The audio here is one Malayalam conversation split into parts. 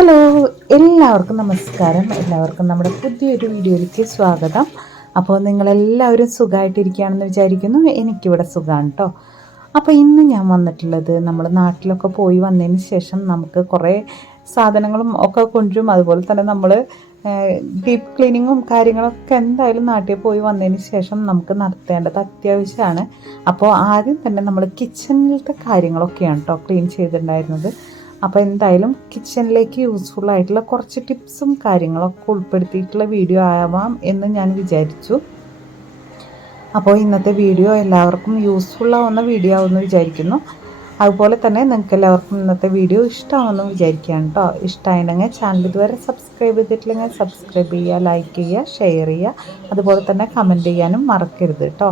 ഹലോ, എല്ലാവർക്കും നമസ്കാരം. എല്ലാവർക്കും നമ്മുടെ പുതിയൊരു വീഡിയോയിലേക്ക് സ്വാഗതം. അപ്പോൾ നിങ്ങളെല്ലാവരും സുഖമായിട്ടിരിക്കുകയാണെന്ന് വിചാരിക്കുന്നു. എനിക്കിവിടെ സുഖമാണ് കേട്ടോ. അപ്പോൾ ഇന്ന് ഞാൻ വന്നിട്ടുള്ളത്, നമ്മൾ നാട്ടിലൊക്കെ പോയി വന്നതിന് ശേഷം നമുക്ക് കുറേ സാധനങ്ങളും ഒക്കെ കൊണ്ടുവരും. അതുപോലെ തന്നെ നമ്മൾ ഡീപ്പ് ക്ലീനിങ്ങും കാര്യങ്ങളൊക്കെ എന്തായാലും നാട്ടിൽ പോയി വന്നതിന് ശേഷം നമുക്ക് നടത്തേണ്ടത് അത്യാവശ്യമാണ്. അപ്പോൾ ആദ്യം തന്നെ നമ്മൾ കിച്ചണിലത്തെ കാര്യങ്ങളൊക്കെയാണ് കേട്ടോ ക്ലീൻ ചെയ്തിട്ടുണ്ടായിരുന്നത്. അപ്പോൾ എന്തായാലും കിച്ചണിലേക്ക് യൂസ്ഫുൾ ആയിട്ടുള്ള കുറച്ച് ടിപ്സും കാര്യങ്ങളൊക്കെ ഉൾപ്പെടുത്തിയിട്ടുള്ള വീഡിയോ ആവാം എന്ന് ഞാൻ വിചാരിച്ചു. അപ്പോൾ ഇന്നത്തെ വീഡിയോ എല്ലാവർക്കും യൂസ്ഫുൾ ആവുന്ന വീഡിയോ ആവുമെന്ന് വിചാരിക്കുന്നു. അതുപോലെ തന്നെ നിങ്ങൾക്ക് എല്ലാവർക്കും ഇന്നത്തെ വീഡിയോ ഇഷ്ടമാവുമെന്ന് വിചാരിക്കുകയാണ് കേട്ടോ. ഇഷ്ടമായിട്ടുണ്ടെങ്കിൽ ചാനൽ ഇതുവരെ സബ്സ്ക്രൈബ് ചെയ്തിട്ടില്ലെങ്കിൽ സബ്സ്ക്രൈബ് ചെയ്യുക, ലൈക്ക് ചെയ്യുക, ഷെയർ ചെയ്യുക, അതുപോലെ തന്നെ കമൻറ്റ് ചെയ്യാനും മറക്കരുത് കേട്ടോ.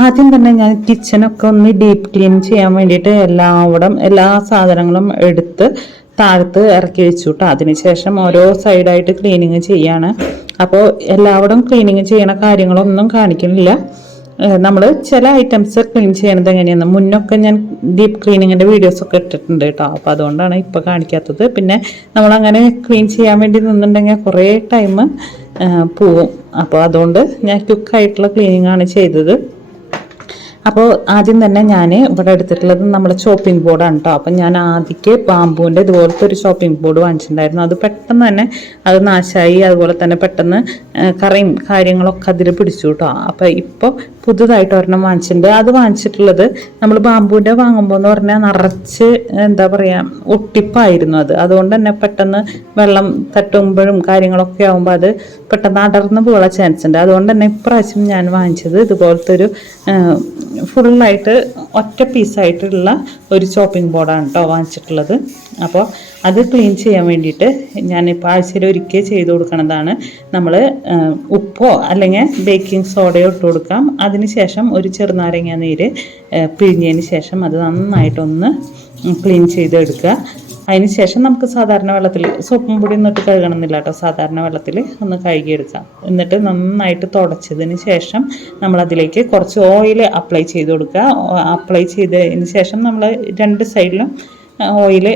ആദ്യം തന്നെ ഞാൻ കിച്ചണൊക്കെ ഒന്ന് ഡീപ്പ് ക്ലീൻ ചെയ്യാൻ വേണ്ടിയിട്ട് എല്ലാ സാധനങ്ങളും എടുത്ത് താഴത്ത് ഇറക്കി വെച്ചു കേട്ടോ. അതിനുശേഷം ഓരോ സൈഡായിട്ട് ക്ലീനിങ് ചെയ്യാണ്. അപ്പോൾ എല്ലാവരും ക്ലീനിങ് ചെയ്യണ കാര്യങ്ങളൊന്നും കാണിക്കുന്നില്ല. നമ്മൾ ചില ഐറ്റംസ് ക്ലീൻ ചെയ്യണത് എങ്ങനെയാണ് മുന്നൊക്കെ ഞാൻ ഡീപ്പ് ക്ലീനിങ്ങിൻ്റെ വീഡിയോസൊക്കെ ഇട്ടിട്ടുണ്ട് കേട്ടോ. അപ്പോൾ അതുകൊണ്ടാണ് ഇപ്പോൾ കാണിക്കാത്തത്. പിന്നെ നമ്മളങ്ങനെ ക്ലീൻ ചെയ്യാൻ വേണ്ടി നിന്നുണ്ടെങ്കിൽ കുറേ ടൈം പോവും. അപ്പോൾ അതുകൊണ്ട് ഞാൻ ക്വിക്കായിട്ടുള്ള ക്ലീനിങ്ങാണ് ചെയ്തത്. അപ്പോൾ ആദ്യം തന്നെ ഞാൻ ഇവിടെ എടുത്തിട്ടുള്ളത് നമ്മുടെ ചോപ്പിംഗ് ബോർഡാണ് കേട്ടോ. അപ്പം ഞാൻ ആദ്യമൊക്കെ ബാമ്പൂവിൻ്റെ ഇതുപോലത്തെ ഒരു ചോപ്പിംഗ് ബോർഡ് വാങ്ങിച്ചിട്ടുണ്ടായിരുന്നു. അത് പെട്ടെന്ന് തന്നെ അത് നാശമായി. അതുപോലെ തന്നെ പെട്ടെന്ന് കറയും കാര്യങ്ങളൊക്കെ അതിൽ പിടിച്ചു കേട്ടോ. അപ്പോൾ ഇപ്പോൾ പുതുതായിട്ട് ഒരെണ്ണം വാങ്ങിച്ചിട്ടുണ്ട്. അത് വാങ്ങിച്ചിട്ടുള്ളത് നമ്മൾ ബാമ്പൂവിൻ്റെ വാങ്ങുമ്പോൾ എന്ന് പറഞ്ഞാൽ നിറച്ച് എന്താ പറയുക ഒട്ടിപ്പായിരുന്നു അത്. അതുകൊണ്ട് തന്നെ പെട്ടെന്ന് വെള്ളം തട്ടുമ്പോഴും കാര്യങ്ങളൊക്കെ ആകുമ്പോൾ അത് പെട്ടെന്ന് അടർന്ന് പോകാൻ ചാൻസ് ഉണ്ട്. അതുകൊണ്ട് തന്നെ ഇപ്രാവശ്യം ഞാൻ വാങ്ങിച്ചത് ഇതുപോലത്തെ ഒരു ഫുള്ളായിട്ട് ഒറ്റ പീസായിട്ടുള്ള ഒരു ചോപ്പിംഗ് ബോർഡാണ് കേട്ടോ വാങ്ങിച്ചിട്ടുള്ളത്. അപ്പോൾ അത് ക്ലീൻ ചെയ്യാൻ വേണ്ടിയിട്ട് ഞാനിപ്പോൾ ആഴ്ചയിൽ ഒരിക്കൽ ചെയ്ത് കൊടുക്കുന്നതാണ്. നമ്മൾ ഉപ്പോ അല്ലെങ്കിൽ ബേക്കിംഗ് സോഡയോ ഇട്ട് കൊടുക്കാം. അതിനുശേഷം ഒരു ചെറുനാരങ്ങ നീര് പിഴിഞ്ഞതിന് ശേഷം അത് നന്നായിട്ടൊന്ന് ക്ലീൻ ചെയ്തെടുക്കുക. അതിന് ശേഷം നമുക്ക് സാധാരണ വെള്ളത്തിൽ സോപ്പും പൊടി ഒന്നും ഇട്ട് കഴുകണമെന്നില്ല കേട്ടോ. സാധാരണ വെള്ളത്തിൽ ഒന്ന് കഴുകിയെടുക്കാം. എന്നിട്ട് നന്നായിട്ട് തുടച്ചതിന് ശേഷം നമ്മളതിലേക്ക് കുറച്ച് ഓയിൽ അപ്ലൈ ചെയ്ത് കൊടുക്കുക. അപ്ലൈ ചെയ്തതിന് ശേഷം നമ്മൾ രണ്ട് സൈഡിലും ഓയിൽ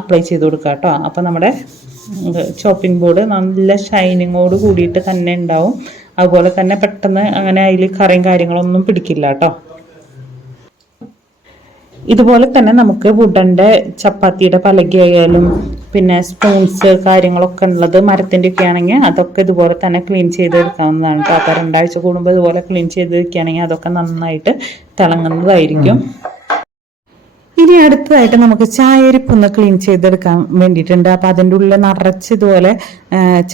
അപ്ലൈ ചെയ്ത് കൊടുക്കുക കേട്ടോ. അപ്പോൾ നമ്മുടെ ചോപ്പിംഗ് ബോർഡ് നല്ല ഷൈനിങ്ങോട് കൂടിയിട്ട് തന്നെ ഉണ്ടാവും. അതുപോലെ തന്നെ പെട്ടെന്ന് അങ്ങനെ അതിൽ കറയും കാര്യങ്ങളൊന്നും പിടിക്കില്ല കേട്ടോ. ഇതുപോലെ തന്നെ നമുക്ക് വുഡൻ്റെ ചപ്പാത്തിയുടെ പലകയായാലും പിന്നെ സ്പൂൺസ് കാര്യങ്ങളൊക്കെ ഉള്ളത് മരത്തിൻ്റെ ഒക്കെ ആണെങ്കിൽ അതൊക്കെ ഇതുപോലെ തന്നെ ക്ലീൻ ചെയ്ത് എടുക്കാവുന്നതാണ് കേട്ടോ. അപ്പോൾ 2 ആഴ്ച കൂടുമ്പോൾ ഇതുപോലെ ക്ലീൻ ചെയ്ത് വെക്കുകയാണെങ്കിൽ അതൊക്കെ നന്നായിട്ട് തിളങ്ങുന്നതായിരിക്കും. ഇനി അടുത്തതായിട്ട് നമുക്ക് ചായരിപ്പൊന്ന് ക്ലീൻ ചെയ്തെടുക്കാൻ വേണ്ടിയിട്ടുണ്ട്. അപ്പോൾ അതിൻ്റെ ഉള്ളിൽ നിറച്ച് ഇതുപോലെ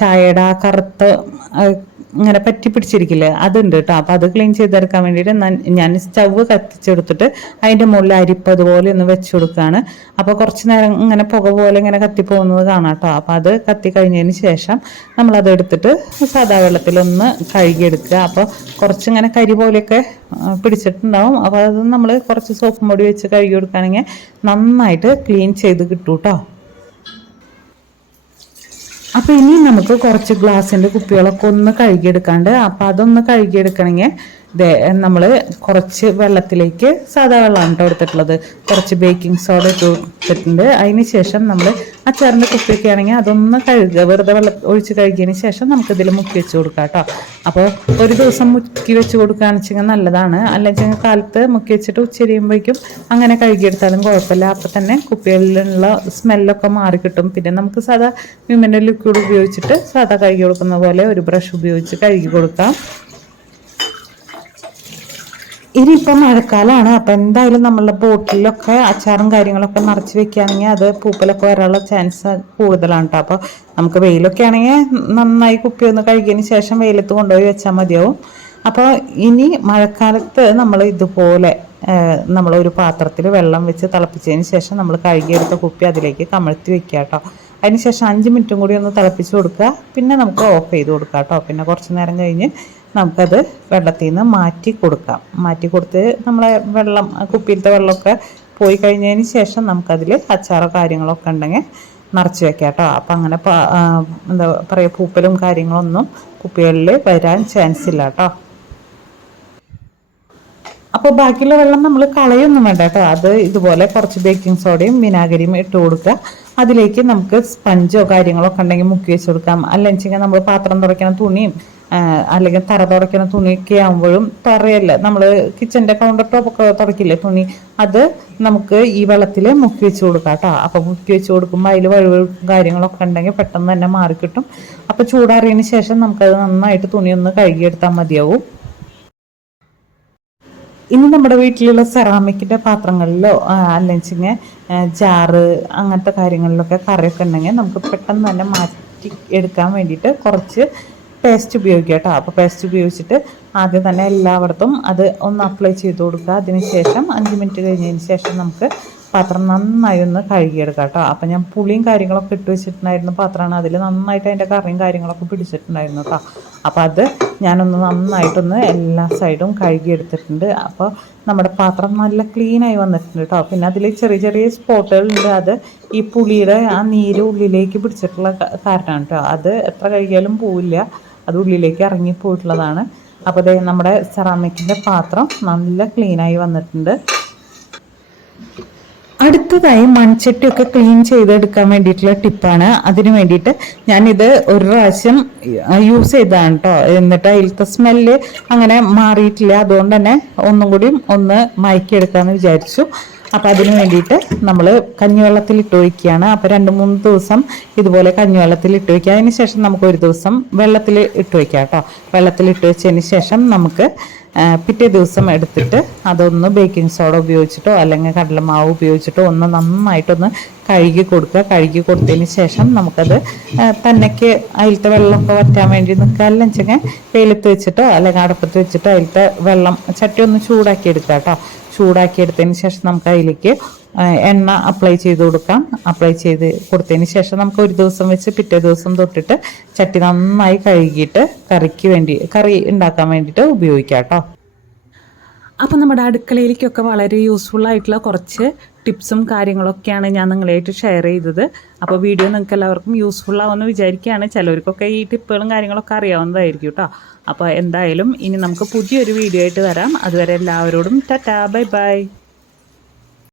ചായയുടെ ആ കറുത്ത ഇങ്ങനെ പറ്റി പിടിച്ചിരിക്കില്ലേ, അതുണ്ട് കേട്ടോ. അപ്പോൾ അത് ക്ലീൻ ചെയ്തെടുക്കാൻ വേണ്ടിയിട്ട് ഞാൻ സ്റ്റവ് കത്തിച്ചെടുത്തിട്ട് അതിൻ്റെ മുകളിൽ അരിപ്പ് അതുപോലെ ഒന്ന് വെച്ച് കൊടുക്കുകയാണ്. അപ്പോൾ കുറച്ച് നേരം ഇങ്ങനെ പുക പോലെ ഇങ്ങനെ കത്തിപ്പോകുന്നത് കാണാം കേട്ടോ. അപ്പോൾ അത് കത്തി കഴിഞ്ഞതിന് ശേഷം നമ്മളത് എടുത്തിട്ട് സാധാ വെള്ളത്തിലൊന്ന് കഴുകിയെടുക്കുക. അപ്പോൾ കുറച്ചിങ്ങനെ കരി പോലെയൊക്കെ പിടിച്ചിട്ടുണ്ടാവും. അപ്പോൾ അത് നമ്മൾ കുറച്ച് സോപ്പും പൊടി വെച്ച് കഴുകി കൊടുക്കുകയാണെങ്കിൽ നന്നായിട്ട് ക്ലീൻ ചെയ്ത് കിട്ടും കേട്ടോ. അപ്പോൾ ഇനി നമുക്ക് കുറച്ച് ഗ്ലാസിൻ്റെ കുപ്പികളൊക്കെ ഒന്ന് കഴുകിയെടുക്കാണ്ട്. അപ്പോൾ അതൊന്ന് കഴുകിയെടുക്കണമെങ്കിൽ നമ്മൾ കുറച്ച് വെള്ളത്തിലേക്ക് സാധാ വെള്ളമാണ് കേട്ടോ എടുത്തിട്ടുള്ളത്. കുറച്ച് ബേക്കിംഗ് സോഡ ഇട്ട് കൊടുത്തിട്ടുണ്ട്. അതിന് ശേഷം നമ്മൾ അച്ചാറിൻ്റെ കുപ്പിയൊക്കെ ആണെങ്കിൽ അതൊന്ന് കഴുകുക. വെറുതെ വെള്ളം ഒഴിച്ച് കഴുകിയതിന് ശേഷം നമുക്കിതിൽ മുക്കി വെച്ച് കൊടുക്കാം കേട്ടോ. അപ്പോൾ ഒരു ദിവസം മുക്കി വെച്ച് കൊടുക്കുകയാണെന്ന് വെച്ചെങ്കിൽ നല്ലതാണ്. അല്ലെങ്കിൽ കാലത്ത് മുക്കി വെച്ചിട്ട് ഉച്ചരിയുമ്പോഴേക്കും അങ്ങനെ കഴുകിയെടുത്താലും കുഴപ്പമില്ല. അപ്പോൾ തന്നെ കുപ്പികളിലുള്ള സ്മെല്ലൊക്കെ മാറിക്കിട്ടും. പിന്നെ നമുക്ക് സാധാ വിമിൻ്റെ ലിക്വിഡ് ഉപയോഗിച്ചിട്ട് സാധാ കഴുകി കൊടുക്കുന്ന പോലെ ഒരു ബ്രഷ് ഉപയോഗിച്ച് കഴുകി കൊടുക്കാം. ഇനിയിപ്പോൾ മഴക്കാലമാണ്. അപ്പോൾ എന്തായാലും നമ്മളുടെ ബോട്ടിലൊക്കെ അച്ചാറും കാര്യങ്ങളൊക്കെ നിറച്ച് വെക്കുകയാണെങ്കിൽ അത് പൂപ്പലൊക്കെ വരാനുള്ള ചാൻസ് കൂടുതലാണ് കേട്ടോ. അപ്പോൾ നമുക്ക് വെയിലൊക്കെ ആണെങ്കിൽ നന്നായി കുപ്പി ഒന്ന് കഴുകിയതിന് ശേഷം വെയിലത്ത് കൊണ്ടുപോയി വെച്ചാൽ മതിയാവും. അപ്പോൾ ഇനി മഴക്കാലത്ത് നമ്മൾ ഇതുപോലെ നമ്മളൊരു പാത്രത്തിൽ വെള്ളം വെച്ച് തിളപ്പിച്ചതിന് ശേഷം നമ്മൾ കഴുകിയെടുത്ത കുപ്പി അതിലേക്ക് കമഴ്ത്തി വെക്കുക കേട്ടോ. അതിന് ശേഷം 5 മിനിറ്റും കൂടി ഒന്ന് തിളപ്പിച്ച് കൊടുക്കുക. പിന്നെ നമുക്ക് ഓഫ് ചെയ്ത് കൊടുക്കാം കേട്ടോ. പിന്നെ കുറച്ച് നേരം കഴിഞ്ഞ് നമുക്കത് വെള്ളത്തിൽ നിന്ന് മാറ്റി കൊടുക്കാം. മാറ്റി കൊടുത്ത് നമ്മളെ വെള്ളം കുപ്പിയിലത്തെ വെള്ളമൊക്കെ പോയി കഴിഞ്ഞതിന് ശേഷം നമുക്കതിൽ അച്ചാറോ കാര്യങ്ങളൊക്കെ ഉണ്ടെങ്കിൽ നിറച്ച് വെക്കാം കേട്ടോ. അപ്പം അങ്ങനെ എന്താ പറയുക പൂപ്പലും കാര്യങ്ങളൊന്നും കുപ്പികളിൽ വരാൻ ചാൻസ് ഇല്ല കേട്ടോ. അപ്പോൾ ബാക്കിയുള്ള വെള്ളം നമ്മൾ കളയൊന്നും വേണ്ട കേട്ടോ. അത് ഇതുപോലെ കുറച്ച് ബേക്കിംഗ് സോഡയും വിനാഗിരിയും ഇട്ട് കൊടുക്കുക. അതിലേക്ക് നമുക്ക് സ്പഞ്ചോ കാര്യങ്ങളോ ഒക്കെ ഉണ്ടെങ്കിൽ മുക്കി വെച്ച് കൊടുക്കാം. അല്ലെങ്കിൽ നമ്മൾ പാത്രം തുടയ്ക്കുന്ന തുണിയും അല്ലെങ്കിൽ തറ തുടയ്ക്കുന്ന തുണിയൊക്കെ ആകുമ്പോഴും തറയല്ല, നമ്മൾ കിച്ചൻ്റെ കൗണ്ടർ ടോപ്പൊക്കെ തുടയ്ക്കില്ലേ തുണി, അത് നമുക്ക് ഈ വെള്ളത്തിൽ മുക്കി വെച്ച് കൊടുക്കാം കേട്ടോ. അപ്പോൾ മുക്കി വെച്ച് കൊടുക്കുമ്പോൾ അതിൽ വഴുവഴും കാര്യങ്ങളൊക്കെ ഉണ്ടെങ്കിൽ പെട്ടെന്ന് തന്നെ മാറിക്കിട്ടും. അപ്പോൾ ചൂടാറിയതിന് ശേഷം നമുക്കത് നന്നായിട്ട് തുണിയൊന്ന് കഴുകിയെടുത്താൽ മതിയാവും. ഇനി നമ്മുടെ വീട്ടിലുള്ള സെറാമിക്കിൻ്റെ പാത്രങ്ങളിലോ അല്ലെങ്കിൽ ജാറ് അങ്ങനത്തെ കാര്യങ്ങളിലൊക്കെ കറിയൊക്കെ ഉണ്ടെങ്കിൽ നമുക്ക് പെട്ടെന്ന് തന്നെ മാറ്റി എടുക്കാൻ വേണ്ടിയിട്ട് കുറച്ച് പേസ്റ്റ് ഉപയോഗിക്കുക കേട്ടോ. അപ്പോൾ പേസ്റ്റ് ഉപയോഗിച്ചിട്ട് ആദ്യം തന്നെ എല്ലായിടത്തും അത് ഒന്ന് അപ്ലൈ ചെയ്ത് കൊടുക്കുക. അതിന് ശേഷം 5 മിനിറ്റ് കഴിഞ്ഞതിന് ശേഷം നമുക്ക് പാത്രം നന്നായി ഒന്ന് കഴുകിയെടുക്കാം കേട്ടോ. അപ്പോൾ ഞാൻ പുളിയും കാര്യങ്ങളൊക്കെ ഇട്ട് വെച്ചിട്ടുണ്ടായിരുന്ന പാത്രമാണ്, അതിൽ നന്നായിട്ട് അതിൻ്റെ കറിയും കാര്യങ്ങളൊക്കെ പിടിച്ചിട്ടുണ്ടായിരുന്നു കേട്ടോ. അപ്പോൾ അത് ഞാനൊന്ന് നന്നായിട്ടൊന്ന് എല്ലാ സൈഡും കഴുകിയെടുത്തിട്ടുണ്ട്. അപ്പോൾ നമ്മുടെ പാത്രം നല്ല ക്ലീനായി വന്നിട്ടുണ്ട് കേട്ടോ. പിന്നെ അതിൽ ചെറിയ ചെറിയ സ്പോട്ടുകളുണ്ട്, അത് ഈ പുളിയുടെ ആ നീര് ഉള്ളിലേക്ക് പിടിച്ചിട്ടുള്ള കാരണമാണ് കേട്ടോ. അത് എത്ര കഴുകിയാലും പോവില്ല, അത് ഉള്ളിലേക്ക് ഇറങ്ങിപ്പോയിട്ടുള്ളതാണ്. അപ്പോൾ ദേ നമ്മുടെ സെറാമിക്കിൻ്റെ പാത്രം നല്ല ക്ലീനായി വന്നിട്ടുണ്ട്. അടുത്തതായി മൺചട്ടിയൊക്കെ ക്ലീൻ ചെയ്തെടുക്കാൻ വേണ്ടിയിട്ടുള്ള ടിപ്പാണ്. അതിന് വേണ്ടിയിട്ട് ഞാനിത് ഒരു പ്രാവശ്യം യൂസ് ചെയ്തതാണ് കേട്ടോ. എന്നിട്ട് അതിലത്തെ സ്മെല്ല് അങ്ങനെ മാറിയിട്ടില്ല. അതുകൊണ്ട് തന്നെ ഒന്നും കൂടി ഒന്ന് മയക്കിയെടുക്കാമെന്ന് വിചാരിച്ചു. അപ്പം അതിന് വേണ്ടിയിട്ട് നമ്മൾ കഞ്ഞിവെള്ളത്തിൽ ഇട്ട് വയ്ക്കുകയാണ്. അപ്പോൾ 2-3 ദിവസം ഇതുപോലെ കഞ്ഞിവെള്ളത്തിൽ ഇട്ട് വയ്ക്കുക. അതിന് ശേഷം നമുക്ക് ഒരു ദിവസം വെള്ളത്തിൽ ഇട്ട് വയ്ക്കാം കേട്ടോ. വെള്ളത്തിൽ ഇട്ട് വെച്ചതിന് ശേഷം നമുക്ക് പിറ്റേ ദിവസം എടുത്തിട്ട് അതൊന്ന് ബേക്കിംഗ് സോഡ ഉപയോഗിച്ചിട്ടോ അല്ലെങ്കിൽ കടലമാവ് ഉപയോഗിച്ചിട്ടോ ഒന്ന് നന്നായിട്ടൊന്ന് കഴുകി കൊടുക്കുക. കഴുകി കൊടുത്തതിന് ശേഷം നമുക്കത് തന്നേക്ക് അതിലത്തെ വെള്ളമൊക്കെ വറ്റാൻ വേണ്ടി നിൽക്കുക. അല്ലെങ്കിൽ വെയിലത്ത് വെച്ചിട്ടോ അല്ലെങ്കിൽ അടുപ്പത്ത് വെച്ചിട്ടോ അതിലത്തെ വെള്ളം ചട്ടി ഒന്ന് ചൂടാക്കി എടുക്കുക കേട്ടോ. ചൂടാക്കി എടുത്തതിന് ശേഷം നമുക്ക് അതിലേക്ക് എണ്ണ അപ്ലൈ ചെയ്ത് കൊടുക്കാം. അപ്ലൈ ചെയ്ത് കൊടുത്തതിന് ശേഷം നമുക്ക് ഒരു ദിവസം വെച്ച് പിറ്റേ ദിവസം തൊട്ടിട്ട് ചട്ടി നന്നായി കഴുകിയിട്ട് കറി ഉണ്ടാക്കാൻ വേണ്ടിയിട്ട് ഉപയോഗിക്കാം കേട്ടോ. അപ്പോൾ നമ്മുടെ അടുക്കളയിലേക്കൊക്കെ വളരെ യൂസ്ഫുൾ ആയിട്ടുള്ള കുറച്ച് ടിപ്സും കാര്യങ്ങളൊക്കെയാണ് ഞാൻ നിങ്ങളായിട്ട് ഷെയർ ചെയ്തത്. അപ്പോൾ വീഡിയോ നിങ്ങൾക്ക് എല്ലാവർക്കും യൂസ്ഫുൾ ആവുമെന്ന് വിചാരിക്കുകയാണ്. ചിലവർക്കൊക്കെ ഈ ടിപ്പുകളും കാര്യങ്ങളൊക്കെ അറിയാവുന്നതായിരിക്കും കേട്ടോ. അപ്പോൾ എന്തായാലും ഇനി നമുക്ക് പുതിയൊരു വീഡിയോ ആയിട്ട് വരാം. അതുവരെ എല്ലാവരോടും ടാറ്റാ, ബൈ ബൈ.